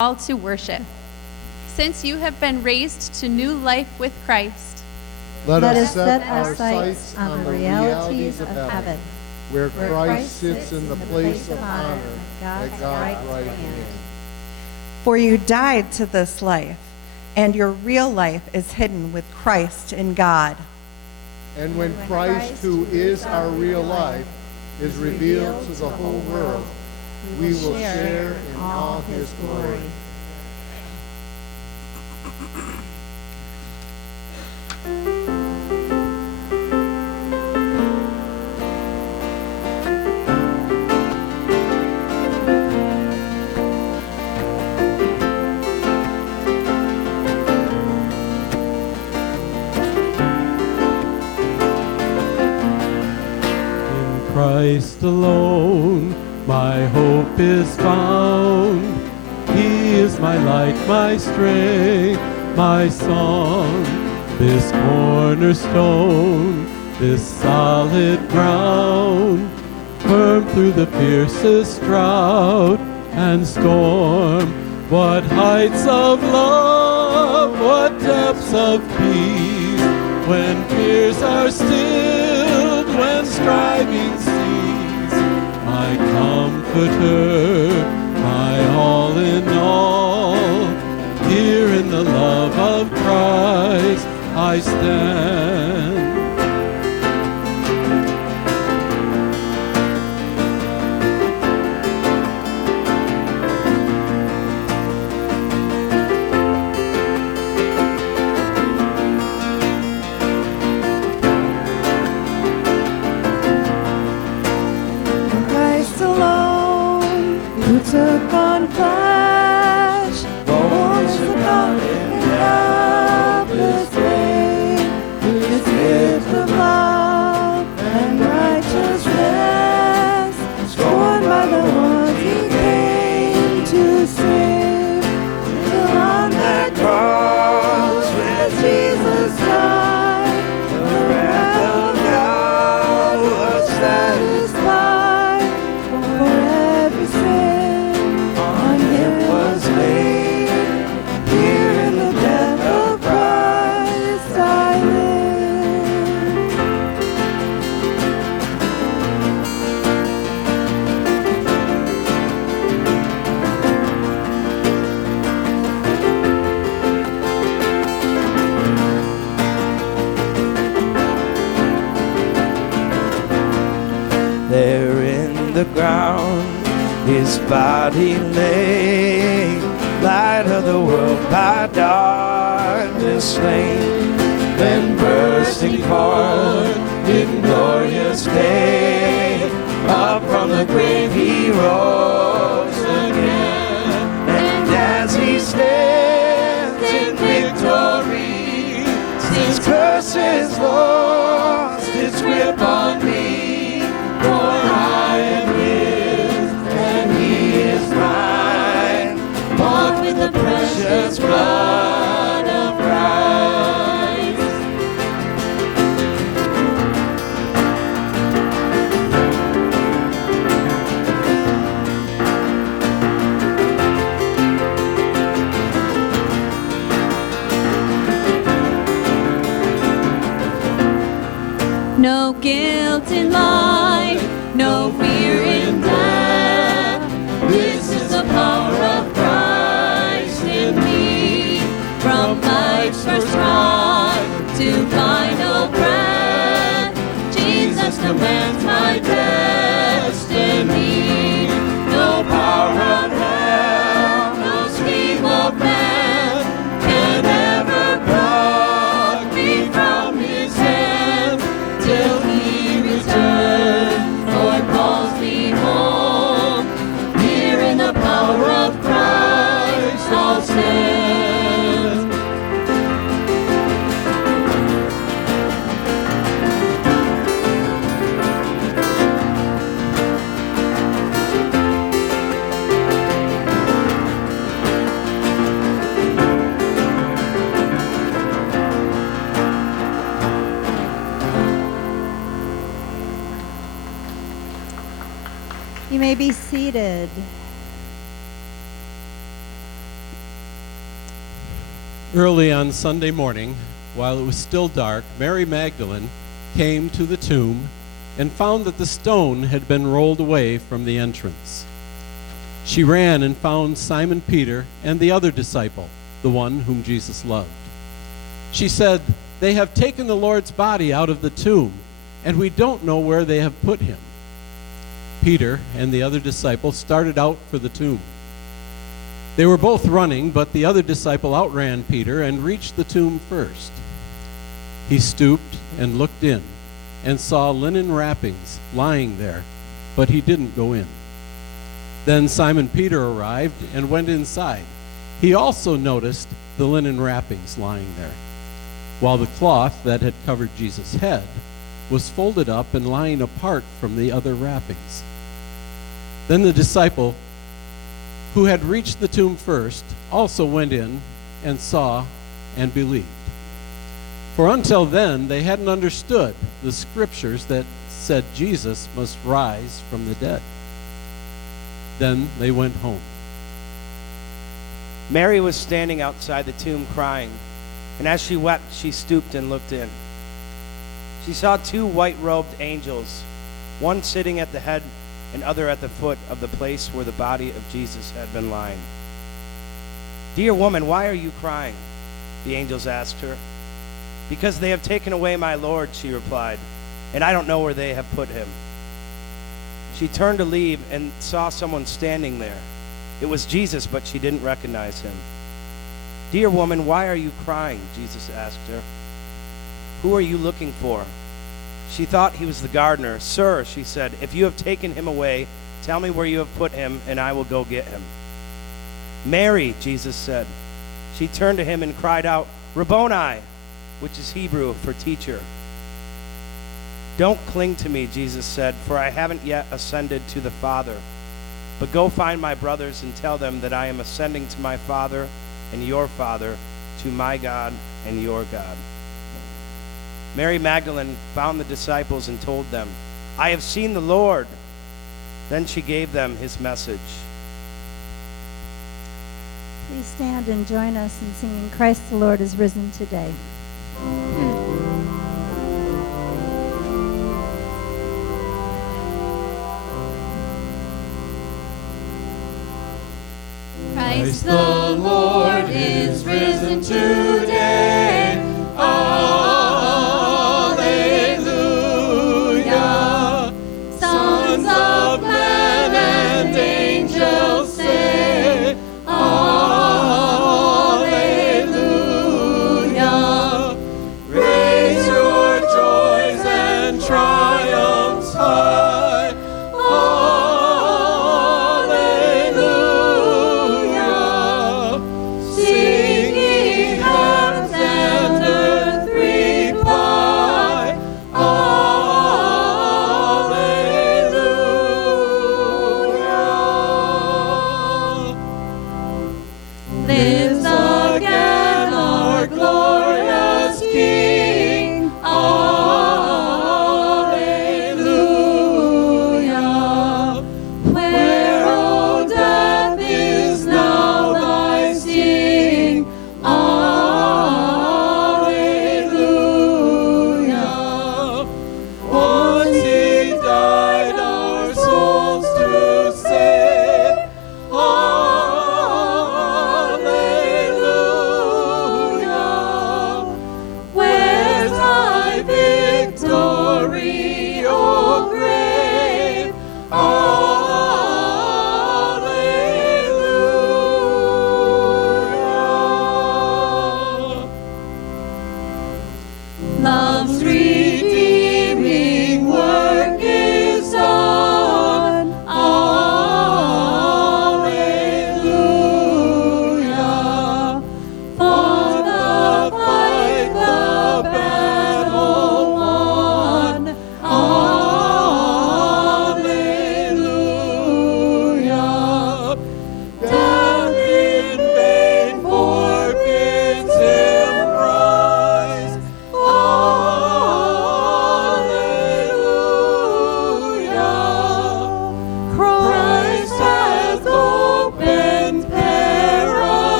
All to worship. Since you have been raised to new life with Christ, let us set our sights on the realities of heaven, where Christ sits in the place of honor at God's right hand. For you died to this life, and your real life is hidden with Christ in God. And when Christ, who is our real life, is revealed to the whole world, we will share in all his glory. In Christ alone my hope is found. He is my light, my strength, my song. This cornerstone, this solid ground, firm through the fiercest drought and storm. What heights of love, what depths of peace, when fears are stilled, when striving cease. My comforter, my all in all, here in the love of Christ I stand. Took on flesh, born as a God in helpless faith, His gift of love and righteousness, scorned by the ones He came to save. Till on that cross where Jesus died, the wrath of God was satisfied for every sin. There in the ground his body lay, light of the world by darkness slain. Then bursting forth in glorious day, up from the grave he rose again. And as he stands in victory, since curse is lost its grip on me, for I am his, and he is mine, bought with the precious blood of Christ. no guilt in life, no fear in death. This is the power of Christ in me. From life's first strife to final breath, Jesus commands my destiny. No power of hell, no scheme of man can ever pluck me from his hand till he returns or calls me home. Here in the power of Christ I'll stand. You may be seated. Early on Sunday morning, while it was still dark, Mary Magdalene came to the tomb and found that the stone had been rolled away from the entrance. She ran and found Simon Peter and the other disciple, the one whom Jesus loved. She said, "They have taken the Lord's body out of the tomb, and we don't know where they have put him." Peter and the other disciple started out for the tomb. They were both running, but the other disciple outran Peter and reached the tomb first. He stooped and looked in and saw linen wrappings lying there, but he didn't go in. Then Simon Peter arrived and went inside. He also noticed the linen wrappings lying there, while the cloth that had covered Jesus' head was folded up and lying apart from the other wrappings. Then the disciple who had reached the tomb first also went in and saw and believed. For until then they hadn't understood the scriptures that said Jesus must rise from the dead. Then they went home. Mary was standing outside the tomb crying, and as she wept, she stooped and looked in. She saw two white-robed angels, one sitting at the head and other at the foot of the place where the body of Jesus had been lying. "Dear woman, why are you crying?" the angels asked her. "Because they have taken away my Lord," she replied, "and I don't know where they have put him." She turned to leave and saw someone standing there. It was Jesus, but she didn't recognize him. "Dear woman, why are you crying?" Jesus asked her. "Who are you looking for?" She thought he was the gardener. "Sir," she said, "if you have taken him away, tell me where you have put him, and I will go get him." "Mary," Jesus said. She turned to him and cried out, "Rabboni," which is Hebrew for teacher. "Don't cling to me," Jesus said, "for I haven't yet ascended to the Father. But go find my brothers and tell them that I am ascending to my Father and your Father, to my God and your God." Mary Magdalene found the disciples and told them, "I have seen the Lord." Then she gave them his message. Please stand and join us in singing "Christ the Lord is Risen Today." Christ the Lord is risen today. Alleluia. Sons of men and angels say, Alleluia. Raise your joys and triumphs high. Alleluia. Sing ye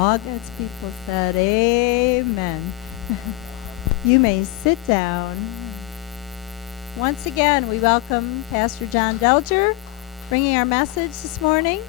All God's people said, amen. You may sit down. Once again, we welcome Pastor John Delger, bringing our message this morning.